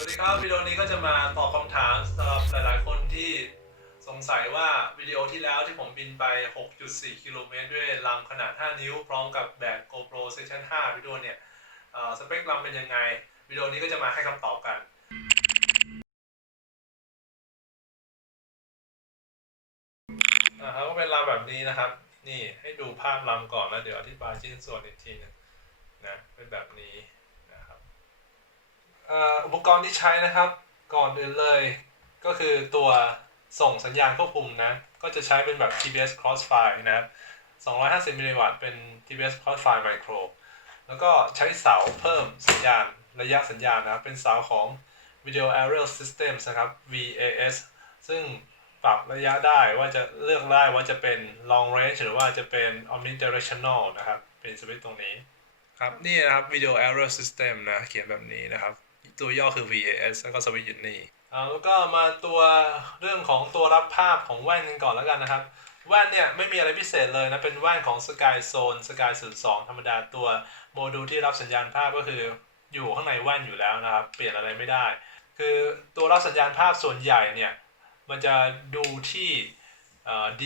วัสดีครับวิดีโอนี้ก็จะมาตอบคำถามสำหรับหลาย ๆ คนที่สงสัยว่าวิดีโอที่แล้วที่ผมบินไป 6.4 กิโลเมตรด้วยลำขนาด 5 นิ้ว พร้อมกับแบต GoPro Session 5วิดีโอเนี่ยสเปคลำเป็นยังไง วิดีโอนี้ก็จะมาให้คำตอบกันอ่าครับก็เป็นลำแบบนี้นะครับ นี่ให้ดูภาพลำก่อนแล้วเดี๋ยวอธิบายชิ้นส่วนอีกทีนึงนะเป็นแบบนี้ อุปกรณ์ที่ใช้นะครับ ก่อนอื่นเลย ก็คือตัวส่งสัญญาณควบคุมนะ ก็จะใช้เป็นแบบ TBS Crossfire นะครับ250มิลลิวัตต์เป็น TBS Crossfire Micro แล้วก็ใช้เสาเพิ่มสัญญาณระยะสัญญาณนะครับเป็นเสาของ Video Aerial Systems นะครับ VAS ซึ่งปรับระยะได้ว่าจะเลือกได้ว่าจะเป็น long range หรือว่าจะเป็น omnidirectional นะครับ เป็นสวิตช์ตรงนี้ ครับ นี่นะครับ Video Aerial System นะ เขียนแบบนี้นะครับ ตัวย่อคือ VAS แล้วก็สวิตช์อยู่นี่อ่าแล้วก็มาตัวเรื่องของตัวรับภาพของแว่นกันก่อนแล้วกันนะครับ แว่นเนี่ยไม่มีอะไรพิเศษเลยนะ เป็นแว่นของ Sky Zone Sky 02ธรรมดาตัวโมดูลที่รับสัญญาณภาพก็คืออยู่ข้างในแว่นอยู่แล้วนะครับ เปลี่ยนอะไรไม่ได้ คือตัวรับสัญญาณภาพส่วนใหญ่เนี่ย มันจะดูที่เอ่อ D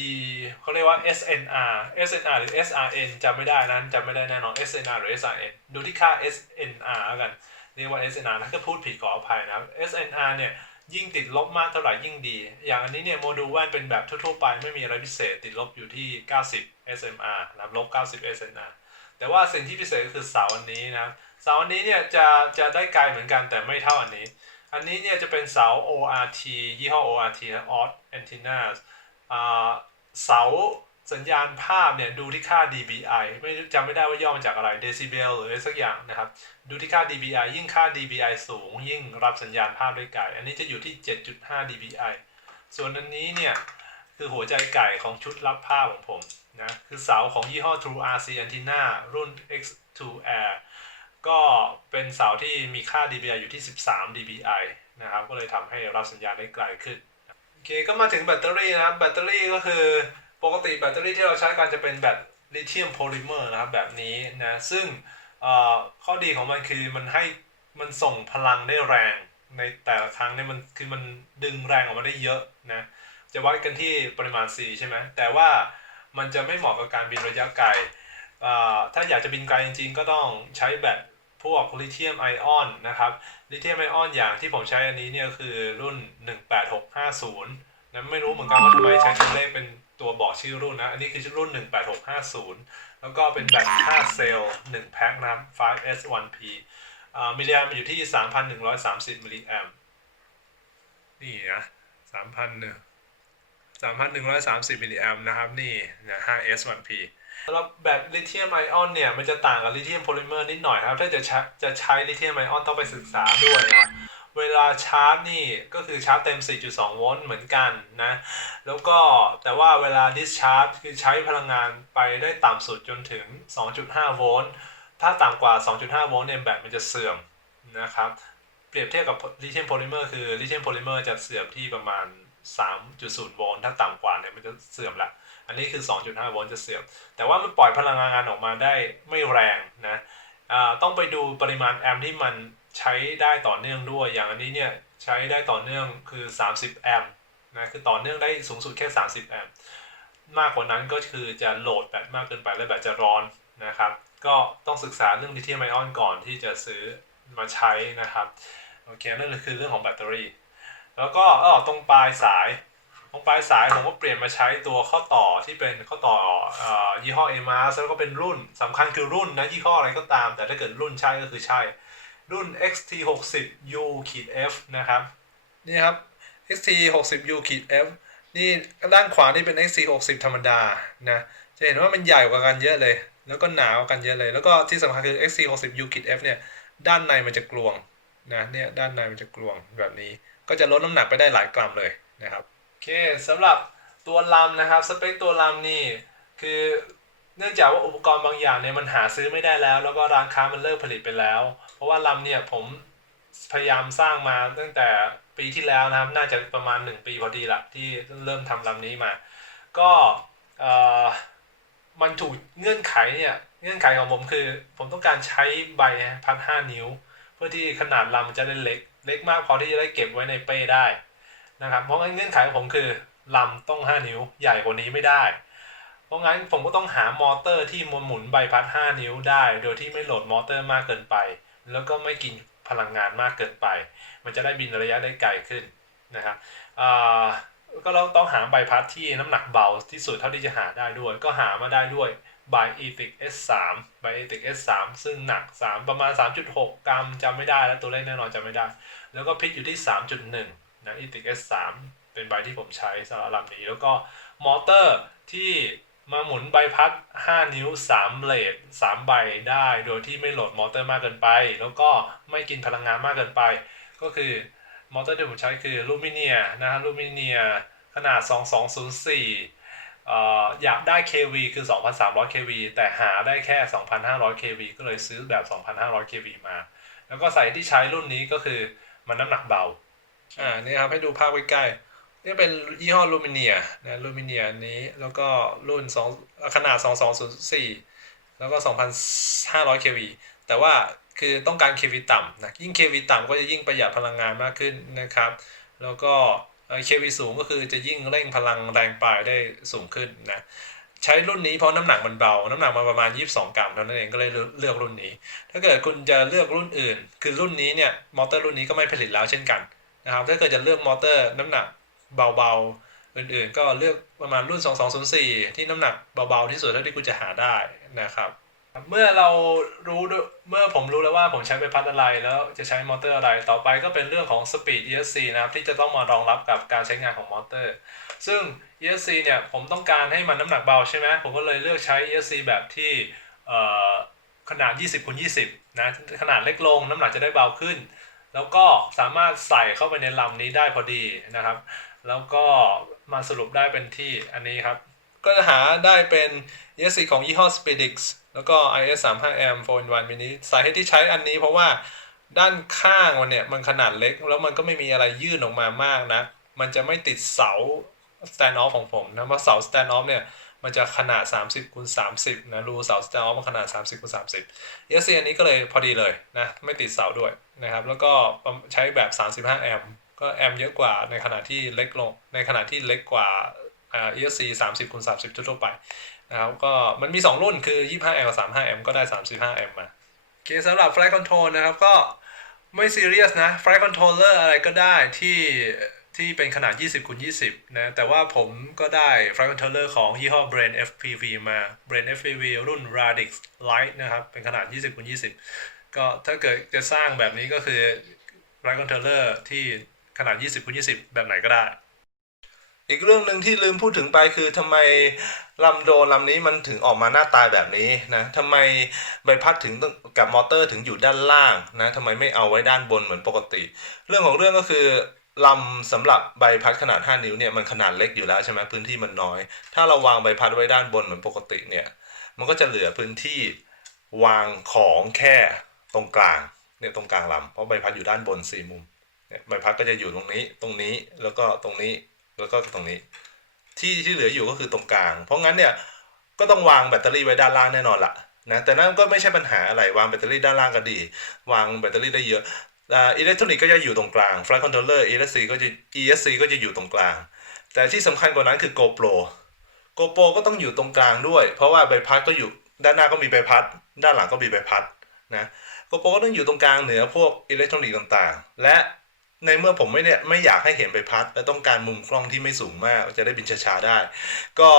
เขาเรียกว่า SNR SNR หรือ SRN จำไม่ได้นั้นจำไม่ได้แน่นอน SNR หรือ SRN ดูที่ค่า SNR กัน เรียกว่า SNR นะถ้าพูดผิดขออภัยนะครับ SNR เนี่ยยิ่งติดลบมากเท่าไหร่ยิ่งดี อย่างอันนี้เนี่ยโมดูลแว่นเป็นแบบทั่วๆไปไม่มีอะไรพิเศษติดลบอยู่ที่ 90 SMR นะลบ 90 SNR แต่ว่าสิ่งที่พิเศษก็คือเสาอันนี้นะเสาอันนี้เนี่ยจะจะได้ไกลเหมือนกันแต่ไม่เท่าอันนี้ อันนี้เนี่ยจะเป็นเสา ORT ยี่ห้อ ORT นะ Odd Antennas เสา สัญญาณภาพเนี่ยดูที่ค่า dBi ไม่จำไม่ได้ว่าย่อมาจากอะไร decibel หรืออะไรสักอย่างนะครับ ดูที่ค่า dBi ยิ่งค่า dBi สูง ยิ่งรับสัญญาณภาพได้ไกล อันนี้จะอยู่ที่ 7.5 dBi ส่วนอันนี้เนี่ยคือหัวใจไก่ของชุดรับภาพของผมนะ คือเสาของยี่ห้อ True RC Antenna รุ่น X2 Air ก็เป็นเสาที่มีค่า dBi อยู่ที่ 13 dBi นะครับ ก็เลยทำให้รับสัญญาณได้ไกลขึ้น โอเค ก็มาถึงแบตเตอรี่นะครับ แบตเตอรี่ก็คือ ปกติแบตเตอรี่ที่เราใช้กันจะเป็นแบตลิเธียมโพลิเมอร์นะครับแบบนี้นะซึ่งข้อดีของมันคือมันให้มันส่งพลังได้แรงในแต่ละครั้งเนี่ยมันคือมันดึงแรงออกมาได้เยอะนะจะวัดกันที่ปริมาณ C ใช่ไหมแต่ว่ามันจะไม่เหมาะกับการบินระยะไกลถ้าอยากจะบินไกลจริงๆ ก็ต้องใช้แบตพวกลิเธียมไอออนนะครับลิเธียมไอออนอย่างที่ผมใช้อันนี้เนี่ยคือรุ่น 18650 นะไม่รู้เหมือนกันว่าทำไมใช้ตัวเลขเป็นตัวบอกชื่อรุ่นนะ อันนี้คือรุ่น 18650 แล้วก็เป็นแบต5เซลล์1แพ็คนะ 5S1P อ่ามิลลิแอมอยู่ที่ 3,130 มิลลิแอมนี่นะ3,100 3,130 มิลลิแอมนะครับ นี่นะ 5S1P สำหรับแบตลิเธียมไอออนเนี่ย มันจะต่างกับลิเธียมโพลิเมอร์นิดหน่อยครับ ถ้าจะใช้จะใช้ลิเธียมไอออนต้องไปศึกษาด้วยนะ เวลาชาร์จนี่ก็คือชาร์จเต็ม 4.2 โวลต์เหมือนกันนะ แล้วก็แต่ว่าเวลา discharge คือใช้พลังงานไปได้ต่ำสุดจนถึง 2.5 โวลต์ ถ้าต่ำกว่า 2.5 โวลต์เนี่ยแบตมันจะเสื่อมนะครับ เปรียบเทียบกับลิเธียมโพลิเมอร์คือลิเธียมโพลิเมอร์จะเสื่อมที่ประมาณ 3.0 โวลต์ ถ้าต่ำกว่าเนี่ยมันจะเสื่อมละ อันนี้คือ 2.5 โวลต์จะเสื่อม แต่ว่ามันปล่อยพลังงานออกมาได้ไม่แรงนะอ่าต้องไปดูปริมาณแอมป์ที่มัน ใช้ได้ต่อเนื่องด้วย อย่างอันนี้เนี่ยใช้ได้ต่อเนื่องคือ 30 แอมป์นะคือต่อเนื่องได้สูงสุดแค่ 30 แอมป์มากกว่านั้นก็คือจะโหลดแบตมากเกินไปและแบตจะร้อนนะครับ ก็ต้องศึกษาเรื่องลิเธียมไอออนก่อนที่จะซื้อมาใช้นะครับโอเคนั่นคือเรื่องของแบตเตอรี่ แล้วก็เออตรงปลายสาย ตรงปลายสายผมก็เปลี่ยนมาใช้ตัวข้อต่อที่เป็นข้อต่อออยี่ห้อ a m a s แล้วก็เป็นรุ่นสำคัญคือรุ่นนะยี่ห้ออะไรก็ตาม แต่ถ้าเกิดรุ่นใช่ก็คือใช่ รุ่น XT60U F นะครับ นี่ครับ XT60U F นี่ด้านขวานี่เป็น XT60 ธรรมดานะ จะเห็นว่ามันใหญ่กว่ากันเยอะเลย แล้วก็หนากว่ากันเยอะเลย แล้วก็ที่สำคัญคือ XT60U F เนี่ย ด้านในมันจะกลวงนะเนี่ยด้านในมันจะกลวงแบบนี้ ก็จะลดน้ำหนักไปได้หลายกรัมเลยนะครับโอเคสำหรับตัวลำนะครับสเปคตัวลำนี่คือเนื่องจากว่าอุปกรณ์บางอย่างเนี่ยมันหาซื้อไม่ได้แล้ว แล้วก็ร้านค้ามันเลิกผลิตไปแล้วเพ ราะว่าลำเนี่ยผมพยายามสร้างมาตั้งแต่ปีที่แล้วนะครับ น่าจะประมาณ 1 ปีพอดีละที่เริ่มทำลำนี้มา ก็มันถูกเงื่อนไขเนี่ยเงื่อนไขของผมคือ ผมต้องการใช้ใบพัด5นิ้ว เพื่อที่ขนาดลำจะได้เล็ก เล็กมากพอที่จะได้เก็บไว้ในเป้ได้นะครับเพราะงั้นเงื่อนไขของผมคือลำต้อง 5 นิ้วใหญ่กว่านี้ไม่ได้ เพราะงั้นผมก็ต้องหามอเตอร์ที่มหมุนใบพัด 5 นิ้วได้ โดยที่ไม่โหลดมอเตอร์มากเกินไป แล้วก็ไม่กินพลังงานมากเกินไป มันจะได้บินระยะได้ไกลขึ้นนะครับก็เราต้องหาใบพัดที่น้ำหนักเบาที่สุดเท่าที่จะหาได้ด้วย ก็หามาได้ด้วย by ethic S3 by ethic S3 ซึ่งหนัก 3 ประมาณ 3.6 กรัมจำไม่ได้แล้วตัวเลขแน่นอนจำไม่ได้ แล้วก็พิษอยู่ที่ 3.1นะ ethic S3 เป็นใบที่ผมใช้สำหรับลำนี้ แล้วก็มอเตอร์ที่ มาหมุนใบพัด 5 นิ้ว 3เบลด3ใบได้ โดยที่ไม่โหลดมอเตอร์มากเกินไป แล้วก็ไม่กินพลังงานมากเกินไป ก็คือมอเตอร์ที่ผมใช้คือลูมิเนียนะฮะลูมิเนียขนาด 2204อ่ออยากได้ kV คือ 2,300 kV แต่หาได้แค่ 2,500 kV ก็เลยซื้อแบบ 2,500 kV มา แล้วก็ใส่ที่ใช้รุ่นนี้ก็คือมันน้ำหนักเบา อ่า นี่ครับให้ดูภาพใกล้ๆ นี่เป็นยี่ห้อลูมิเนียนะลูมิเนียนี้แล้วก็รุ่น2ขนาด 2204 แล้วก็ 2,500 kV แต่ว่าคือต้องการ kV ต่ำนะยิ่ง kV ต่ำก็จะยิ่งประหยัดพลังงานมากขึ้นนะครับ แล้วก็ KV สูงก็คือจะยิ่งเร่งพลังแรงปลายได้สูงขึ้นนะใช้รุ่นนี้เพราะน้ำหนักมันเบา น้ำหนักมันประมาณ 22 กรัมเท่านั้นเองก็เลยเลือกรุ่นนี้ ถ้าเกิดคุณจะเลือกรุ่นอื่น คือรุ่นนี้เนี่ยมอเตอร์รุ่นนี้ก็ไม่ผลิตแล้วเช่นกันนะครับถ้าเกิดจะเลือกมอเตอร์น้ำหนัก เบาๆ อื่นๆ ก็เลือกประมาณรุ่น 2204 ที่น้ำหนักเบาๆที่สุดเท่าที่คุณจะหาได้นะครับ เมื่อเรารู้เมื่อผมรู้แล้วว่าผมใช้ใบพัดอะไร แล้วจะใช้มอเตอร์อะไร ต่อไปก็เป็นเรื่องของ Speed ESC นะครับที่จะต้องมารองรับกับการใช้งานของมอเตอร์ ซึ่ง ESC เนี่ยผมต้องการให้มันน้ำหนักเบาใช่ไหมผมก็เลยเลือกใช้ ESC แบบที่ขนาด 20คูณ20 นะ ขนาดเล็กลง น้ำหนักจะได้เบาขึ้น แล้วก็สามารถใส่เข้าไปในลำนี้ได้พอดีนะครับ แล้วก็มาสรุปได้เป็นที่อันนี้ครับ ก็จะหาได้เป็น ESC ของยี่ห้อ Spedix แล้วก็ IS 3 5 m 4 in 1 mini สาเหตุที่ใช้อันนี้เพราะว่าด้านข้างมันเนี่ยมันขนาดเล็ก แล้วมันก็ไม่มีอะไรยื่นออกมามากนะ มันจะไม่ติดเสา stand off ของผมนะเพราะเสา stand off เนี่ยมันจะขนาด 30คูณ30 นะรูเสา stand off มันขนาด 30คูณ30 ESC อันนี้ก็เลยพอดีเลยนะ ไม่ติดเสาด้วยนะครับ แล้วก็ใช้แบบ 35 แอมป์ ก็แอมเยอะกว่าในขณะที่เล็กลง ในขณะที่เล็กกว่าอ่า ESC 30คูณ30 ทั่วไปนะครับก็มันมี 2 รุ่นคือ 25แอมกับ35แอมก็ได้ 35แอมมาโอเคสำหรับ Flight Control นะครับก็ไม่ซีเรียสนะ Flight Controller อะไรก็ได้ที่ที่เป็นขนาด 20คูณ20 นะ แต่ว่าผมก็ได้ Flight Controller ของยี่ห้อ Brain FPV มา Brain FPV รุ่น Radix Lite นะครับ เป็นขนาด 20คูณ20 ก็ถ้าเกิดจะสร้างแบบนี้ก็คือ Flight Controller ที่ ขนาด 20คูณ20 แบบไหนก็ได้ อีกเรื่องหนึ่งที่ลืมพูดถึงไปคือทำไมลำโดรนลำนี้มันถึงออกมาหน้าตาแบบนี้นะทำไมใบพัดถึงกับมอเตอร์ถึงอยู่ด้านล่างนะทำไมไม่เอาไว้ด้านบนเหมือนปกติ เรื่องของเรื่องก็คือลำสำหรับใบพัดขนาด 5 นิ้วเนี่ยมันขนาดเล็กอยู่แล้วใช่ไหมพื้นที่มันน้อย ถ้าเราวางใบพัดไว้ด้านบนเหมือนปกติเนี่ยมันก็จะเหลือพื้นที่วางของแค่ตรงกลางเนี่ยตรงกลางลำเพราะใบพัดอยู่ด้านบนสี่มุม ใบพัดก็จะอยู่ตรงนี้ตรงนี้แล้วก็ตรงนี้แล้วก็ตรงนี้ ที่ที่เหลืออยู่ก็คือตรงกลาง เพราะงั้นเนี่ยก็ต้องวางแบตเตอรี่ไว้ด้านล่างแน่นอนละนะแต่นั่นก็ไม่ใช่ปัญหาอะไรวางแบตเตอรี่ด้านล่างก็ดี วางแบตเตอรี่ได้เยอะอิเล็กทรอนิกส์ก็จะอยู่ตรงกลาง Flight Controller ESC ก็จะ ESC ก็จะอยู่ตรงกลาง แต่ที่สำคัญกว่านั้นคือ GoPro GoPro ก็ต้องอยู่ตรงกลางด้วย เพราะว่าใบพัดก็อยู่ด้านหน้าก็มีใบพัด ด้านหลังก็มีใบพัดนะ GoPro ก็ต้องอยู่ตรงกลางเหนือพวกอิเล็กทรอนิกส์ต่างๆ และ ในเมื่อผมไม่เนี่ยไม่อยากให้เห็นใบพัด และต้องการมุมกล้องที่ไม่สูงมาก จะได้บินช้าๆได้ ก็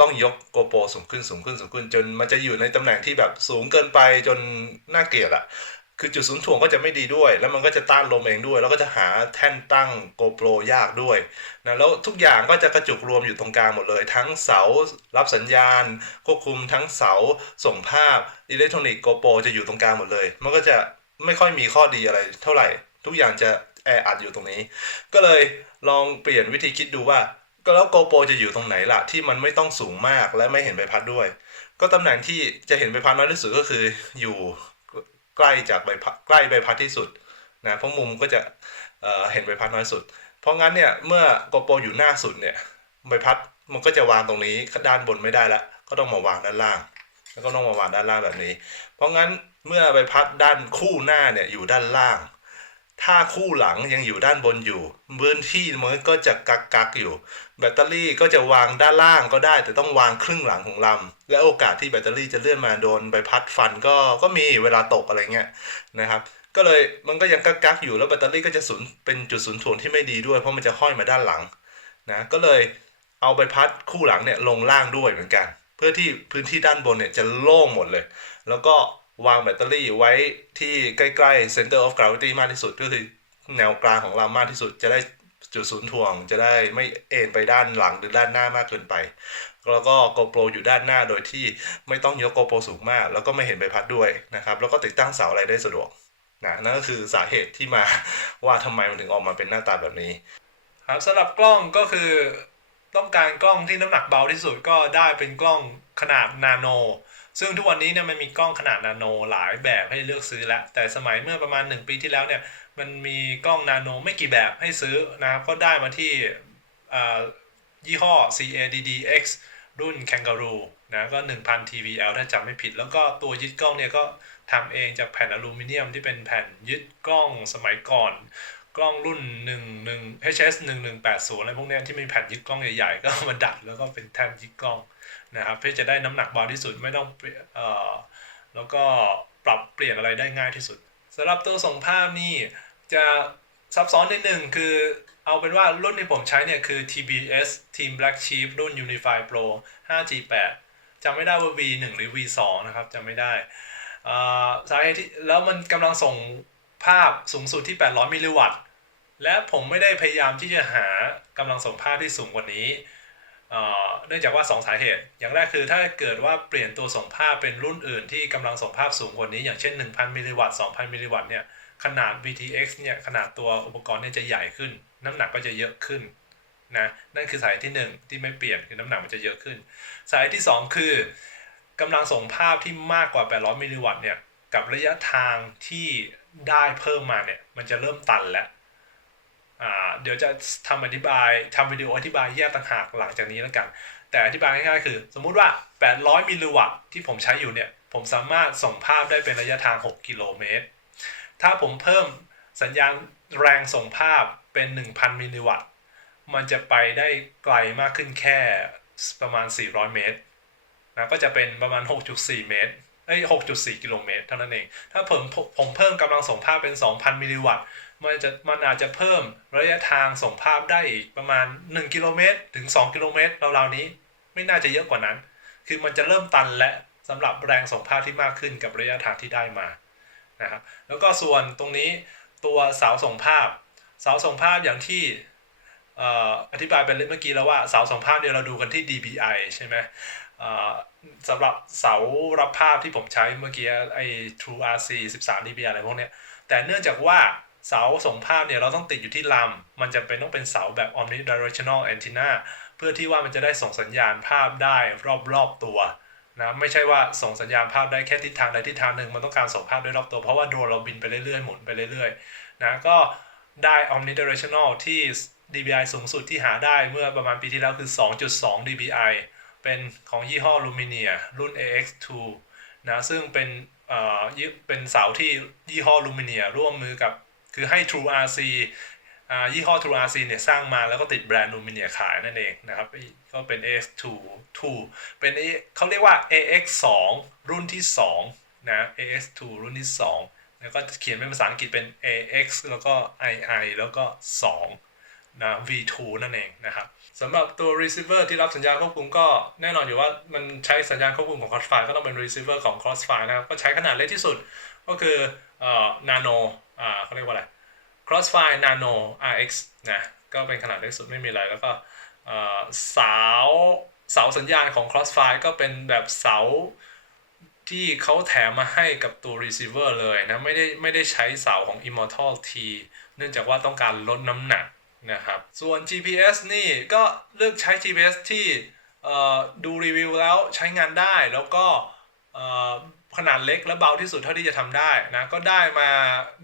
ต้องยก GoPro สูงขึ้นสูงขึ้นสูงขึ้น จนมันจะอยู่ในตำแหน่งที่แบบสูงเกินไปจนน่าเกลียดอะคือจุดศูนย์ถ่วงก็จะไม่ดีด้วย แล้วมันก็จะต้านลมเองด้วย แล้วก็จะหาแท่นตั้ง GoPro ยากด้วยนะแล้วทุกอย่างก็จะกระจุกรวมอยู่ตรงกลางหมดเลย ทั้งเสารับสัญญาณ ควบคุมทั้งเสาส่งภาพอิเล็กทรอนิกส์ GoPro จะอยู่ตรงกลางหมดเลย มันก็จะไม่ค่อยมีข้อดีอะไรเท่าไหร่ ทุกอย่างจะ แออัดอยู่ตรงนี้ ก็เลยลองเปลี่ยนวิธีคิดดูว่า ก็แล้ว GoPro จะอยู่ตรงไหนล่ะ ที่มันไม่ต้องสูงมากและไม่เห็นใบพัดด้วย ก็ตำแหน่งที่จะเห็นใบพัดน้อยที่สุดก็คืออยู่ใกล้จากใบพัดใกล้ใบพัดที่สุดนะเพราะมุมก็จะเเห็นใบพัดน้อยสุด เพราะงั้นเนี่ยเมื่อ GoPro อยู่หน้าสุดเนี่ยใบพัดมันก็จะวางตรงนี้ด้านบนไม่ได้ละก็ต้องมาวางด้านล่าง แล้วก็ต้องมาวางด้านล่างแบบนี้ เพราะงั้นเมื่อใบพัดด้านคู่หน้าเนี่ยอยู่ด้านล่าง ถ้าคู่หลังยังอยู่ด้านบนอยู่พื้นที่มันก็จะกักกักอยู่ แบตเตอรี่ก็จะวางด้านล่างก็ได้ แต่ต้องวางครึ่งหลังของลำและโอกาสที่แบตเตอรี่จะเลื่อนมาโดนใบพัดฟันก็ก็มีเวลาตกอะไรเงี้ยนะครับ ก็เลยมันก็ยังกักกักอยู่แล้วแบตเตอรี่ก็จะสูญเป็นจุดศูนย์ถ่วงที่ไม่ดีด้วยเพราะมันจะห้อยมาด้านหลังนะก็เลยเอาใบพัดคู่หลังเนี่ยลงล่างด้วยเหมือนกัน เพื่อที่พื้นที่ด้านบนเนี่ยจะโล่งหมดเลย แล้วก็ วางแบตเตอรี่ไว้ที่ใกล้ๆ center of gravity มากที่สุดก็คือแนวกลางของเรามากที่สุดจะได้จุดศูนย์ถ่วง จะได้ไม่เอ็นไปด้านหลังหรือด้านหน้ามากเกินไป แล้วก็ GoPro อยู่ด้านหน้าโดยที่ไม่ต้องยก GoPro สูงมาก แล้วก็ไม่เห็นใบพัดด้วยนะครับ แล้วก็ติดตั้งเสาอะไรได้สะดวกนะนั่นก็คือสาเหตุที่มาว่าทำไมมันถึงออกมาเป็นหน้าตาแบบนี้ครับสำหรับกล้องก็คือต้องการกล้องที่น้ำหนักเบาที่สุดก็ได้เป็นกล้องขนาดนาโน ซึ่งทุกวันนี้เนี่ยมันมีกล้องขนาดนาโนหลายแบบให้เลือกซื้อแล้ว แต่สมัยเมื่อประมาณ 1 ปีที่แล้วเนี่ยมันมีกล้องนาโนไม่กี่แบบให้ซื้อนะครับก็ได้มาที่ยี่ห้อ CADDX รุ่น Kangaroo นะก็ 1,000 TVL ถ้าจำไม่ผิด แล้วก็ตัวยึดกล้องเนี่ยก็ทำเองจากแผ่นอลูมิเนียมที่เป็นแผ่นยึดกล้องสมัยก่อน กล้องรุ่น1 1 HS 1180อะไรพวกนี้ที่มีแผ่นยึดกล้องใหญ่ๆ ก็มาดัดแล้วก็เป็นแท่นยึดกล้องนะครับเพื่อจะได้น้ำหนักเบาที่สุดไม่ต้องเปลี่ยนเอ่อแล้วก็ปรับเปลี่ยนอะไรได้ง่ายที่สุดสำหรับตัวส่งภาพนี่จะซับซ้อนนิดหนึ่งคือเอาเป็นว่ารุ่นที่ผมใช้เนี่ยคือ TBS Team Black Sheep รุ่น Unify Pro 5G8 จำไม่ได้ว่า V1 หรือ V2 นะครับจำไม่ได้สาเหตุที่แล้วมันกำลังส่งภาพสูงสุดที่ 800 มิลลิวัตต์ และผมไม่ได้พยายามที่จะหากำลังส่งภาพที่สูงกว่านี้ เนื่องจากว่า 2 สาเหตุ อย่างแรกคือถ้าเกิดว่าเปลี่ยนตัวส่งภาพเป็นรุ่นอื่นที่กำลังส่งภาพสูงกว่านี้ อย่างเช่น 1,000 มิลลิวัตต์ 2,000 มิลลิวัตต์เนี่ย ขนาด VTX เนี่ย ขนาดตัวอุปกรณ์เนี่ยจะใหญ่ขึ้น น้ำหนักก็จะเยอะขึ้นนะ นั่นคือสาเหตุที่ 1 ที่ไม่เปลี่ยนคือน้ำหนักมันจะเยอะขึ้น สาเหตุที่ 2 คือกำลังส่งภาพที่มากกว่า 800 มิลลิวัตต์เนี่ย กับระยะทางที่ได้เพิ่มมาเนี่ย มันจะเริ่มตันแล้ว เดี๋ยวจะทำอธิบายทำวิดีโออธิบายแยกต่างหากหลังจากนี้แล้วกัน แต่อธิบายง่ายๆคือ สมมุติว่า 800 มิลลิวัตต์ที่ผมใช้อยู่เนี่ย ผมสามารถส่งภาพได้เป็นระยะทาง 6 กิโลเมตร ถ้าผมเพิ่มสัญญาณแรงส่งภาพเป็น 1,000 มิลลิวัตต์ มันจะไปได้ไกลมากขึ้นแค่ประมาณ 400 เมตรนะก็จะเป็นประมาณ 6.4 เมตร เอ้ย6.4กิโลเมตรเท่านั้นเอง ถ้าผมผมเพิ่มกำลังส่งภาพเป็น 2,000 มิลลิวัตต์ มันจะมันอาจจะเพิ่มระยะทางส่งภาพได้อีกประมาณ 1 กิโลเมตร ถึง 2 กิโลเมตรราวๆนี้ ไม่น่าจะเยอะกว่านั้น คือมันจะเริ่มตันและสำหรับแรงส่งภาพที่มากขึ้นกับระยะทางที่ได้มา นะครับ แล้วก็ส่วนตรงนี้ตัวเสาส่งภาพ เสาส่งภาพอย่างที่อธิบายไปเมื่อกี้แล้วว่าเสาส่งภาพเนี่ยเราดูกันที่ DPI ใช่ไหม สำหรับเสารับภาพที่ผมใช้เมื่อกี้ไอ้ True RC 13 dpi อะไรพวกเนี้ย แต่เนื่องจากว่าเสาส่งภาพเนี่ยเราต้องติดอยู่ที่ลำ มันจะเป็นต้องเป็นเสาแบบ omnidirectional antenna เพื่อที่ว่ามันจะได้ส่งสัญญาณภาพได้รอบๆตัวนะไม่ใช่ว่าส่งสัญญาณภาพได้แค่ทิศทางใดทิศทางหนึ่ง มันต้องการส่งภาพได้รอบตัวเพราะว่าโดรนเราบินไปเรื่อยๆ หมุนไปเรื่อยๆนะก็ได้ omnidirectional ที่ dpi สูงสุดที่หาได้เมื่อประมาณปีที่แล้วคือ 2.2 dpi เป็นของยี่ห้อ Lumia รุ่น AX2 นะซึ่งเป็นเอ่อเป็นเสาที่ยี่ห้อ Lumia ร่วมมือกับคือให้ True RC ยี่ห้อ True RC เนี่ยสร้างมาแล้วก็ติดแบรนด์ Lumia ขายนั่นเองนะครับ ก็เป็น AX2 2เป็นเขาเรียกว่า AX2 รุ่นที่2นะ AX2 รุ่นที่ 2 แล้วก็เขียนเป็นภาษาอังกฤษเป็น AX แล้วก็ II แล้วก็2นะ V2 นั่นเองนะครับ สำหรับตัว receiver ที่รับสัญญาณควบคุมก็แน่นอนอยู่ว่ามันใช้สัญญาณควบคุมของ Crossfire ก็ต้องเป็น receiver ของ Crossfire นะครับ ก็ใช้ขนาดเล็กที่สุดก็คือเอ่อ nano อ่าเขาเรียกว่าอะไร Crossfire Nano RX นะก็เป็นขนาดเล็กสุดไม่มีอะไร แล้วก็เอ่อสาเสาสัญญาณของ Crossfire ก็เป็นแบบเสาที่เขาแถมมาให้กับตัว receiver เลยนะ ไม่ได้ไม่ได้ใช้เสาของ Immortal T เนื่องจากว่าต้องการลดน้ำหนัก นะครับ ส่วน GPS นี่ก็เลือกใช้ GPS ที่ดูรีวิวแล้วใช้งานได้แล้วก็ขนาดเล็กและเบาที่สุดเท่าที่จะทำได้นะ ก็ได้มา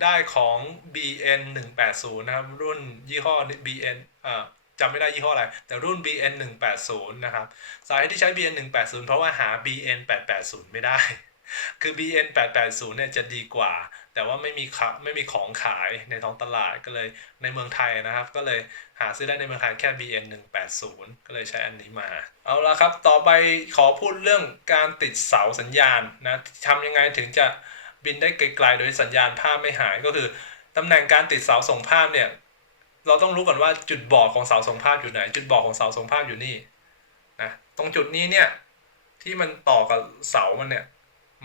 ได้ของ BN 180นะครับ รุ่นยี่ห้อ BN อ่าจำไม่ได้ยี่ห้ออะไร แต่รุ่น BN 180นะครับ สาเหตุที่ใช้ BN 180เพราะว่าหา BN 880ไม่ได้ คือ BN 880เนี่ยจะดีกว่า แต่ว่าไม่มีขาไม่มีของขายในท้องตลาดก็เลยในเมืองไทยนะครับ ก็เลยหาซื้อได้ในเมืองไทยแค่ BN 180ก็เลยใช้อันนี้มา เอาละครับ ต่อไปขอพูดเรื่องการติดเสาสัญญาณนะทำยังไงถึงจะบินได้ไกลๆโดยสัญญาณภาพไม่หายก็คือตำแหน่งการติดเสาส่งภาพเนี่ยเราต้องรู้ก่อนว่าจุดบอดของเสาส่งภาพอยู่ไหน จุดบอดของเสาส่งภาพอยู่นี่นะตรงจุดนี้เนี่ยที่มันต่อกับเสามันเนี่ย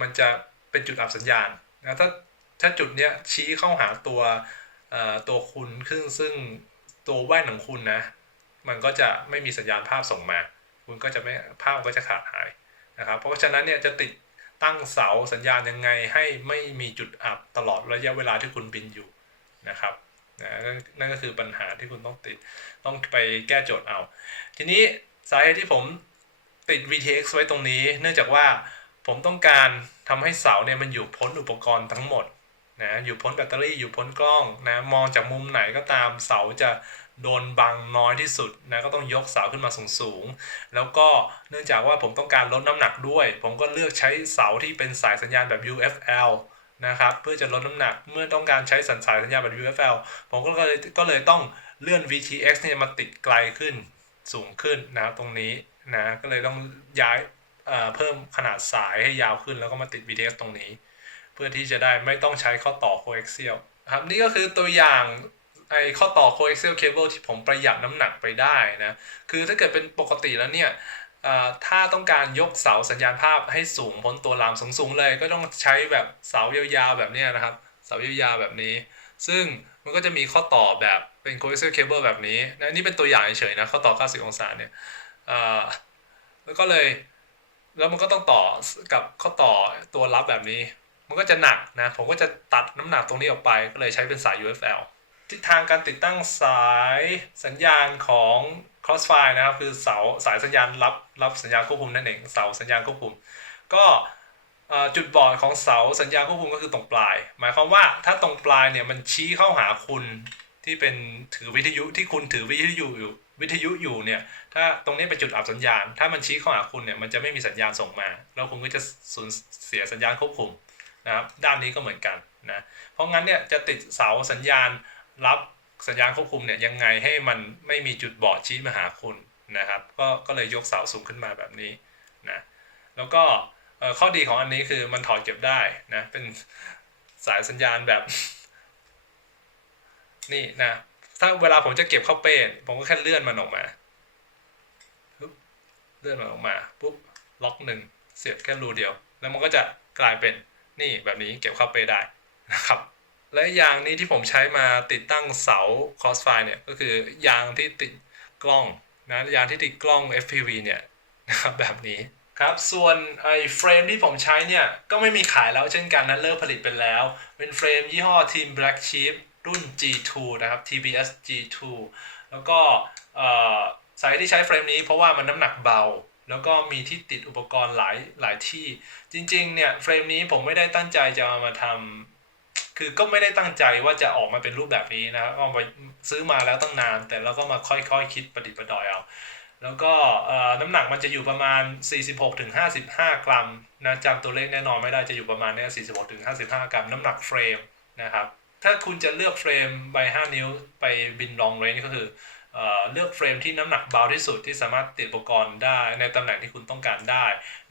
มันจะเป็นจุดอับสัญญาณนะถ้า ถ้าจุดเนี้ยชี้เข้าหาตัวตัวคุณซึ่งซึ่งตัวแว่นของคุณนะ มันก็จะไม่มีสัญญาณภาพส่งมา คุณก็จะไม่ภาพก็จะขาดหายนะครับ เพราะฉะนั้นเนี่ยจะติดตั้งเสาสัญญาณยังไงให้ไม่มีจุดอับตลอดระยะเวลาที่คุณบินอยู่นะครับนะนั่นนั่นก็คือปัญหาที่คุณต้องติดต้องไปแก้โจทย์เอา ทีนี้สาเหตุที่ผมติด VTX ไว้ตรงนี้ เนื่องจากว่าผมต้องการทำให้เสาเนี่ยมันอยู่พ้นอุปกรณ์ทั้งหมด นะอยู่พ้นแบตเตอรี่อยู่พ้นกล้องนะมองจากมุมไหนก็ตามเสาจะโดนบังน้อยที่สุดนะก็ต้องยกเสาขึ้นมาสูงๆแล้วก็เนื่องจากว่าผมต้องการลดน้ำหนักด้วย ผมก็เลือกใช้เสาที่เป็นสายสัญญาณแบบ UFL นะครับเพื่อจะลดน้ำหนักเมื่อต้องการใช้สัญสายสัญญาณแบบ UFL ผมก็เลยก็เลยต้องเลื่อน VTX เนี่ยมาติดไกลขึ้นสูงขึ้นนะครับตรงนี้นะก็เลยต้องย้ายเพิ่มขนาดสายให้ยาวขึ้นแล้วก็มาติด VTX ตรงนี้ พื่อที่จะได้ไม่ต้องใช้ข้อต่อ coaxial ครับนี่ก็คือตัวอย่างไอ้ข้อต่อ coaxial cable ที่ผมประหยัดน้ำหนักไปได้นะ คือถ้าเกิดเป็นปกติแล้วเนี่ยถ้าต้องการยกเสาสัญญาณภาพให้สูงพ้นตัวรามสูงๆเลยก็ต้องใช้แบบเสายาวๆแบบนี้นะครับ เสายาวๆแบบนี้ ซึ่งมันก็จะมีข้อต่อแบบเป็น coaxial cable แบบนี้นะนี่เป็นตัวอย่างเฉยๆนะข้อต่อ 90 องศาเนี่ยแล้วก็เลยแล้วมันก็ต้องต่อกับข้อต่อตัวรับแบบนี้ มันก็จะหนักนะ ผมก็จะตัดน้ำหนักตรงนี้ออกไป ก็เลยใช้เป็นสาย UFL ทิศทางการติดตั้งสายสัญญาณของ Crossfire นะครับ คือเสาสายสัญญาณรับรับสัญญาณควบคุมนั่นเองเสาสัญญาณควบคุม ก็จุดบอดของเสาสัญญาณควบคุมก็คือตรงปลาย หมายความว่าถ้าตรงปลายเนี่ยมันชี้เข้าหาคุณที่เป็นถือวิทยุที่คุณถือวิทยุอยู่วิทยุอยู่เนี่ย ถ้าตรงนี้เป็นจุดอับสัญญาณ ถ้ามันชี้เข้าหาคุณเนี่ยมันจะไม่มีสัญญาณส่งมา แล้วคุณก็จะสูญเสียสัญญาณควบคุม นะครับด้านนี้ก็เหมือนกันนะเพราะงั้นเนี่ยจะติดเสาสัญญาณรับสัญญาณควบคุมเนี่ยยังไงให้มันไม่มีจุดบอดชี้มาหาคุณนะครับก็ก็เลยยกเสาสูงขึ้นมาแบบนี้นะแล้วก็ข้อดีของอันนี้คือมันถอดเก็บได้นะเป็นสายสัญญาณแบบ นี่นะถ้าเวลาผมจะเก็บเข้าเป้ผมก็แค่เลื่อนมันออกมาเลื่อนมันออกมาปุ๊บล็อกหนึ่งเสียบแค่รูเดียว แล้วมันก็จะกลายเป็น นี่แบบนี้เก็บเข้าไปได้นะครับและยางนี้ที่ผมใช้มาติดตั้งเสา crossfire เนี่ยก็คือยางที่ติดกล้องนะยางที่ติดกล้อง FPV เนี่ยนะครับแบบนี้ครับส่วนไอ้เฟรมที่ผมใช้เนี่ยก็ไม่มีขายแล้วเช่นกันนะเลิกผลิตไปแล้ว เป็นเฟรมยี่ห้อ Team Black Sheep รุ่น G2 นะครับ TBS G2 แล้วก็เอ่อสาเหตุที่ใช้เฟรมนี้เพราะว่ามันน้ำหนักเบา แล้วก็มีที่ติดอุปกรณ์หลายหลายที่ จริงๆเนี่ยเฟรมนี้ผมไม่ได้ตั้งใจจะเอามาทำคือก็ไม่ได้ตั้งใจว่าจะออกมาเป็นรูปแบบนี้นะครับเอาไปซื้อมาแล้วตั้งนาน แต่เราก็มาค่อยๆคคิดประดิษฐ์ประดอยเอาแล้วก็เอ่อน้ำหนักมันจะอยู่ประมาณ 46-55 กรัมนะจำตัวเลขแน่นอนไม่ได้จะอยู่ประมาณเนี้ย46-55 กรัม น้ำหนักเฟรมนะครับถ้าคุณจะเลือกเฟรมใบ5นิ้วไปบินลองเรนจ์ก็คือ เลือกเฟรมที่น้ำหนักเบาที่สุดที่สามารถติดอุปกรณ์ได้ในตำแหน่งที่คุณต้องการได้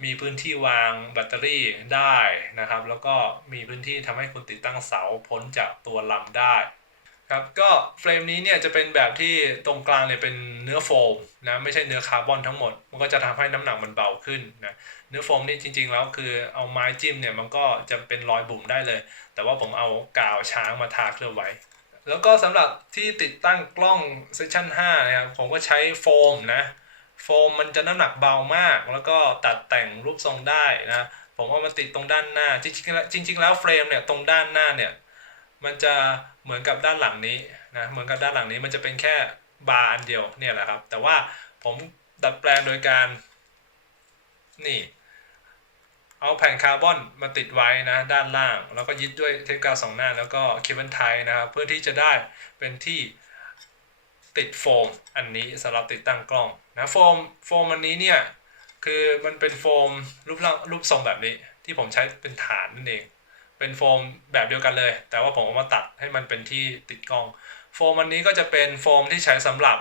มีพื้นที่วางแบตเตอรี่ได้นะครับ แล้วก็มีพื้นที่ทำให้คุณติดตั้งเสาพ้นจากตัวลำได้ครับก็เฟรมนี้เนี่ยจะเป็นแบบที่ตรงกลางเนี่ยเป็นเนื้อโฟมนะไม่ใช่เนื้อคาร์บอนทั้งหมด มันก็จะทำให้น้ำหนักมันเบาขึ้นนะเนื้อโฟมนี่จริง ๆ แล้วคือเอาไม้จิ้มเนี่ยมันก็จะเป็นรอยบุ๋มได้เลย แต่ว่าผมเอากาวช้างมาทาเคลือบไว้ แล้วก็สำหรับที่ติดตั้งกล้องเซสชั่น5นะครับผมก็ใช้โฟมนะโฟมมันจะน้ำหนักเบามาก แล้วก็ตัดแต่งรูปทรงได้นะผมเอามาติดตรงด้านหน้าจริงๆแล้วจริง ๆ แล้วเฟรมเนี่ยตรงด้านหน้าเนี่ยมันจะเหมือนกับด้านหลังนี้นะเหมือนกับด้านหลังนี้มันจะเป็นแค่บาร์อันเดียวเนี่ยแหละครับ แต่ว่าผมดัดแปลงโดยการนี่ เอาแผ่นคาร์บอนมาติดไว้นะด้านล่าง แล้วก็ยึดด้วยเทปกาวสองหน้า แล้วก็เคเบิลไทนะครับเพื่อที่จะได้เป็นที่ติดโฟมอันนี้สำหรับติดตั้งกล้องนะโฟมโฟมอันนี้เนี่ยคือมันเป็นโฟมรูปร่างรูปทรงแบบนี้ ที่ผมใช้เป็นฐานนั่นเอง เป็นโฟมแบบเดียวกันเลย แต่ว่าผมเอามาตัดให้มันเป็นที่ติดกล้อง โฟมอันนี้ก็จะเป็นโฟมที่ใช้สำหรับ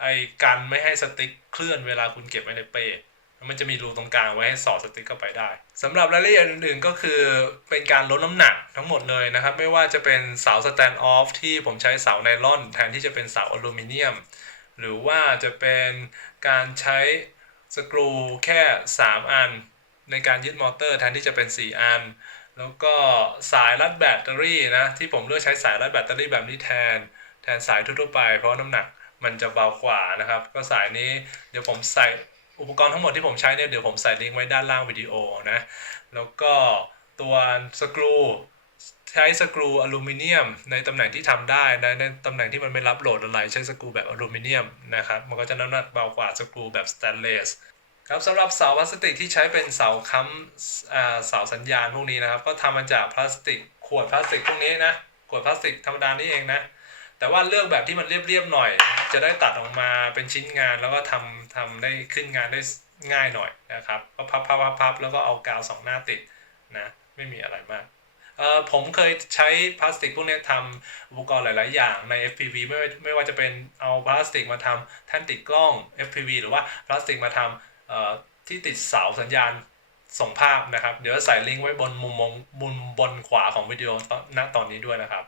ไอ้กันไม่ให้สติ๊กเคลื่อนเวลาคุณเก็บไว้ในเป้ แล้วมันจะมีรูตรงกลางไว้ให้สอดสติ๊กเข้าไปได้สำหรับรายละเอียดอื่นๆก็คือเป็นการลดน้ำหนักทั้งหมดเลยนะครับ ไม่ว่าจะเป็นเสาสแตนด์ออฟที่ผมใช้เสาไนลอน แทนที่จะเป็นเสาอลูมิเนียม หรือว่าจะเป็นการใช้สกรูแค่ 3 อัน ในการยึดมอเตอร์แทนที่จะเป็น 4 อัน แล้วก็สายรัดแบตเตอรี่นะที่ผมเลือกใช้สายรัดแบตเตอรี่แบบนี้แทน แทนสายทั่วๆไป เพราะน้ำหนักมันจะเบากว่านะครับ ก็สายนี้เดี๋ยวผมใส่ อุปกรณ์ทั้งหมดที่ผมใช้เนี่ยเดี๋ยวผมใส่ลิงก์ไว้ด้านล่างวิดีโอนะ แล้วก็ตัวสกรูใช้สกรูอลูมิเนียม ในตำแหน่งที่ทำได้นะในตำแหน่งที่มันไม่รับโหลดอะไรใช้สกรูแบบอลูมิเนียมนะครับมันก็จะน้ำหนักเบากว่าสกรูแบบสแตนเลสครับสำหรับเสาพลาสติกที่ใช้เป็นเสาค้ำอ่าเสาสัญญาณพวกนี้นะครับ ก็ทำมาจากพลาสติกขวดพลาสติกพวกนี้นะขวดพลาสติกธรรมดานี่เองนะ แต่ว่าเลือกแบบที่มันเรียบๆหน่อย จะได้ตัดออกมาเป็นชิ้นงานแล้วก็ทำทำได้ขึ้นงานได้ง่ายหน่อยนะครับก็พับพับพับพบแล้วก็เอากาวสองหน้าติดนะไม่มีอะไรมากเออผมเคยใช้พลาสติกพวกนี้ทำอุปกรณ์หลาย ๆ อย่างใน FPV ไม่ไม่ว่าจะเป็นเอาพลาสติกมาทำแท่นติดกล้อง FPV หรือว่าพลาสติกมาทำเอ่อที่ติดเสาสัญญาณส่งภาพนะครับ เดี๋ยวใส่ลิงก์ไว้บนมุมมุมบนขวาของวิดีโอณตอนนี้ด้วยนะครับ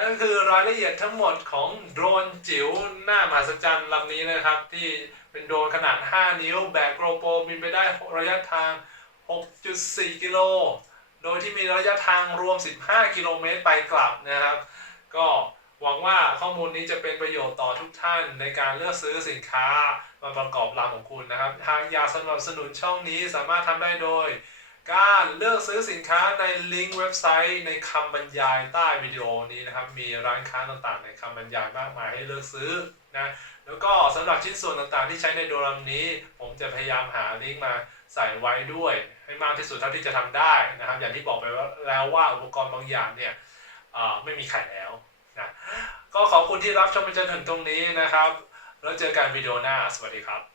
นั่นก็คือรายละเอียดทั้งหมดของโดรนจิ๋วหน้ามหัศจรรย์ลำนี้นะครับ ที่เป็นโดรนขนาด 5 นิ้ว แบกโกรโปบินไปได้ระยะทาง 6.4 กิโล โดยที่มีระยะทางรวม 15 กิโลเมตรไปกลับนะครับ ก็หวังว่าข้อมูลนี้จะเป็นประโยชน์ต่อทุกท่านในการเลือกซื้อสินค้ามาประกอบรามของคุณนะครับหากอยาสนับสนุนช่องนี้สามารถทำได้โดย การเลือกซื้อสินค้าในลิงก์เว็บไซต์ในคำบรรยายใต้วิดีโอนี้นะครับ มีร้านค้าต่างๆ ในคำบรรยายมากมายให้เลือกซื้อนะแล้วก็สำหรับชิ้นส่วนต่างๆ ที่ใช้ในโดรมนี้ ผมจะพยายามหาลิงก์มาใส่ไว้ด้วย ให้มากที่สุดเท่าที่จะทำได้นะครับ อย่างที่บอกไปว่าแล้วว่าอุปกรณ์บางอย่างเนี่ยไม่มีขายแล้วนะก็ขอบคุณที่รับชมไปจนถึงตรงนี้นะครับ แล้วเจอกันวิดีโอหน้า สวัสดีครับ